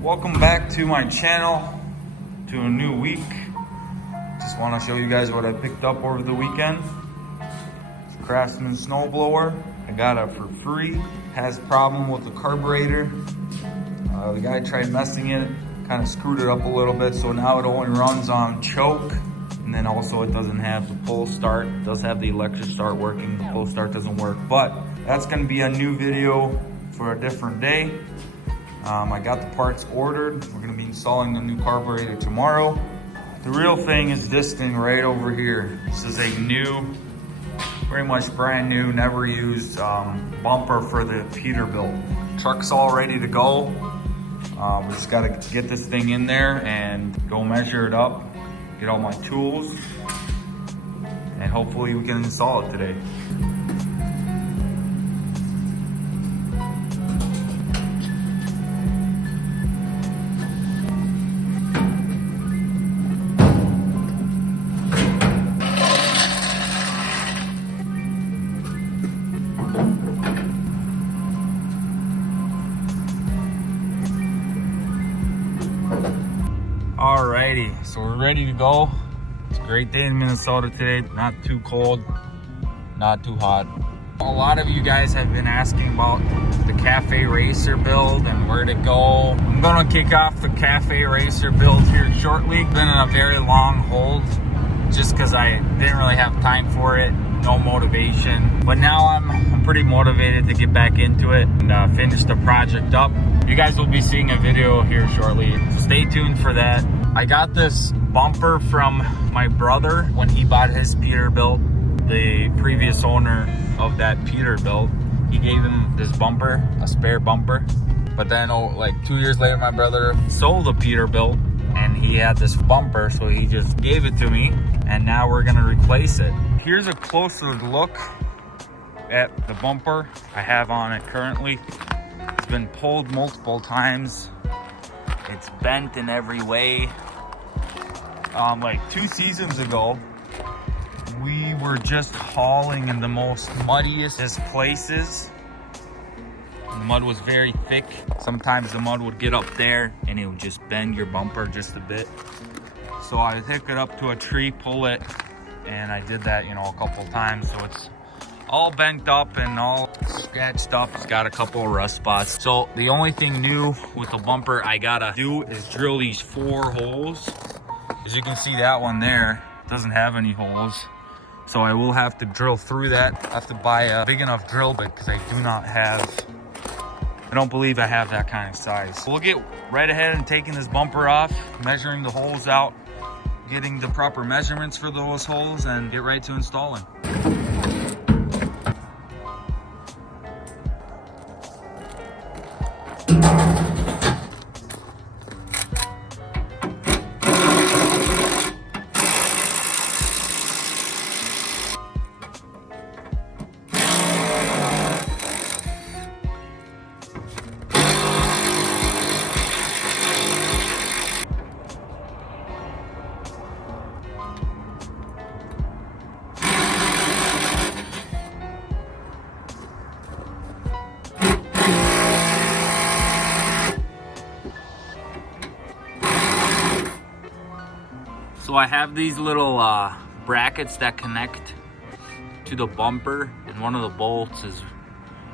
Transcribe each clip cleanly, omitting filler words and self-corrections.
Welcome back to my channel, to a new week. Just want to show you guys what I picked up over the weekend. It's a Craftsman snowblower. I got it for free. Has a problem with the carburetor. The guy tried messing it, kind of screwed it up a little bit, so now it only runs on choke. And then also it doesn't have the pull start. It does have the electric start working, the pull start doesn't work. But that's gonna be a new video for a different day. I got the parts ordered. We're gonna be installing the new carburetor tomorrow. The real thing is this thing right over here. This is a new, pretty much brand new, never used bumper for the Peterbilt. Truck's all ready to go. We just gotta get this thing in there and go measure it up, get all my tools, and hopefully we can install it today. Alrighty, so we're ready to go. It's a great day in Minnesota today. Not too cold, not too hot. A lot of you guys have been asking about the Cafe Racer build and where to go. I'm gonna kick off the Cafe Racer build here shortly. It's been in a very long hold just because I didn't really have time for it, no motivation. But now I'm pretty motivated to get back into it and finish the project up. You guys will be seeing a video here shortly, so stay tuned for that. I got this bumper from my brother when he bought his Peterbilt. The previous owner of that Peterbilt, he gave him this bumper, a spare bumper. But then like 2 years later, my brother sold a Peterbilt and he had this bumper, so he just gave it to me and now we're gonna replace it. Here's a closer look at the bumper I have on it currently. It's been pulled multiple times. It's bent in every way. Like 2 seasons ago, we were just hauling in the most muddiest places. The mud was very thick. Sometimes the mud would get up there and it would just bend your bumper just a bit. So I would hook it up to a tree, pull it, and I did that, a couple times. So it's all bent up and all scratched up. It's got a couple of rust spots. So the only thing new with the bumper I gotta do is drill these 4 holes. As you can see, that one there doesn't have any holes. So I will have to drill through that. I have to buy a big enough drill bit because I don't believe I have that kind of size. We'll get right ahead and taking this bumper off, measuring the holes out, getting the proper measurements for those holes, and get right to installing. So I have these little brackets that connect to the bumper, and one of the bolts is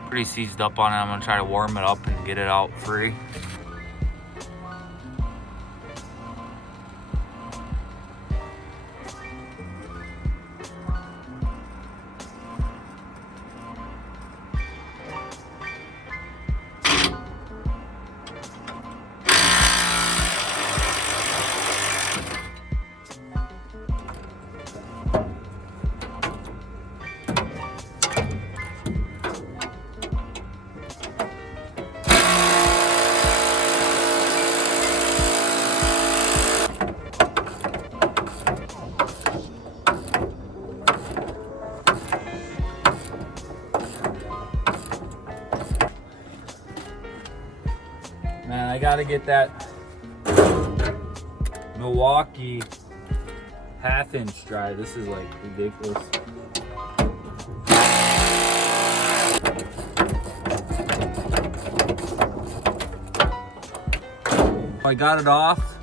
pretty seized up on it. I'm gonna try to warm it up and get it out free. Man, I gotta get that Milwaukee 1/2-inch drive. This is like ridiculous. I got it off,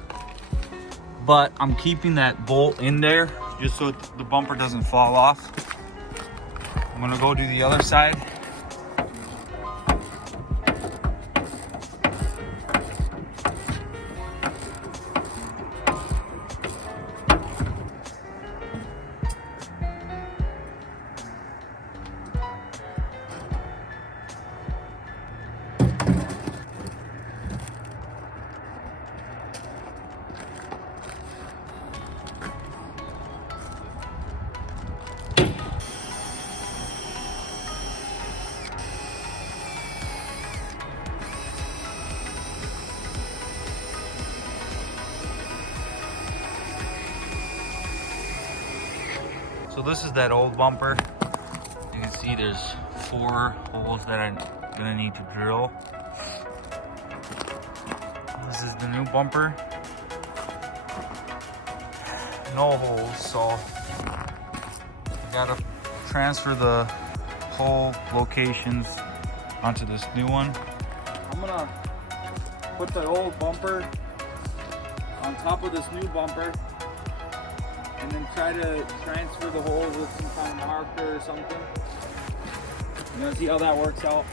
but I'm keeping that bolt in there just so the bumper doesn't fall off. I'm gonna go do the other side. So this is that old bumper. You can see there's 4 holes that I'm gonna need to drill. This is the new bumper. No holes, so I gotta transfer the hole locations onto this new one. I'm gonna put the old bumper on top of this new bumper and then try to transfer the holes with some kind of marker or something. You wanna see how that works out?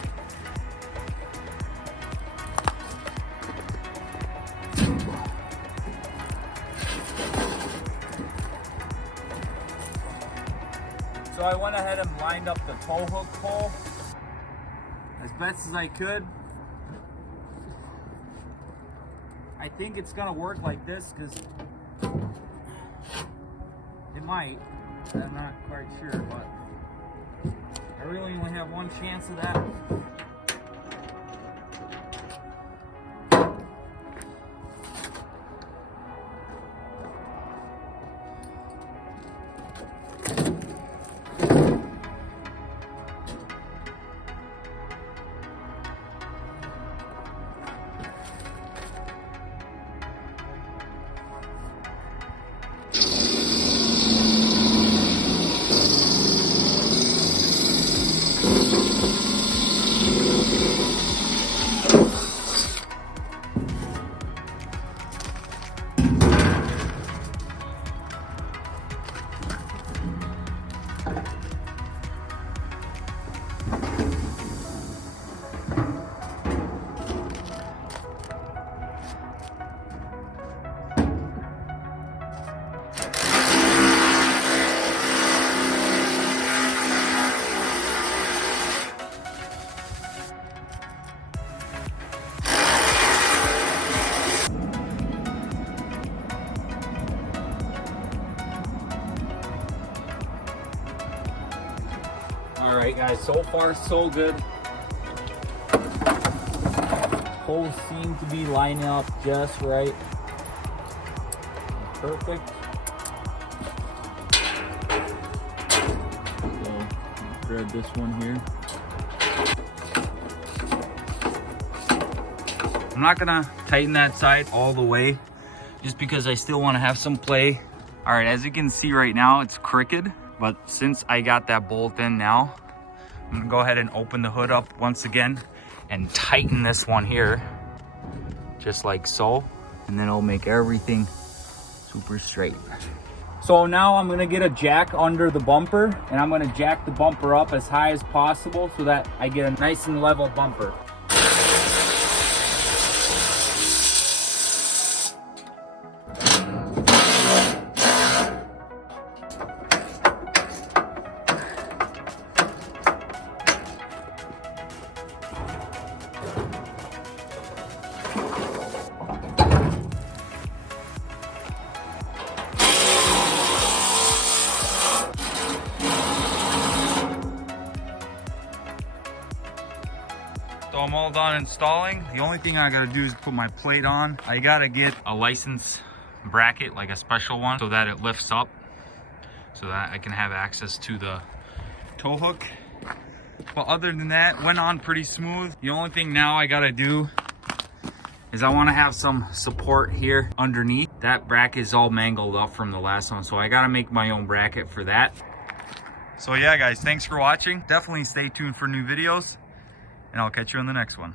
So I went ahead and lined up the tow hook pole as best as I could. I think it's gonna work like this because it might. I'm not quite sure, but I really only have one chance of that. Alright guys, so far so good. Holes seem to be lining up just right. Perfect. So, grab this one here. I'm not gonna tighten that side all the way, just because I still want to have some play. Alright, as you can see right now, it's crooked. But since I got that bolt in now, I'm gonna go ahead and open the hood up once again and tighten this one here, just like so. And then it'll make everything super straight. So now I'm gonna get a jack under the bumper and I'm gonna jack the bumper up as high as possible so that I get a nice and level bumper. So I'm all done installing. The only thing I gotta do is put my plate on. I gotta get a license bracket, like a special one, so that it lifts up, so that I can have access to the tow hook. But other than that, went on pretty smooth. The only thing now I gotta do is I wanna have some support here underneath. That bracket is all mangled up from the last one, so I gotta make my own bracket for that. So yeah guys, thanks for watching. Definitely stay tuned for new videos, and I'll catch you on the next one.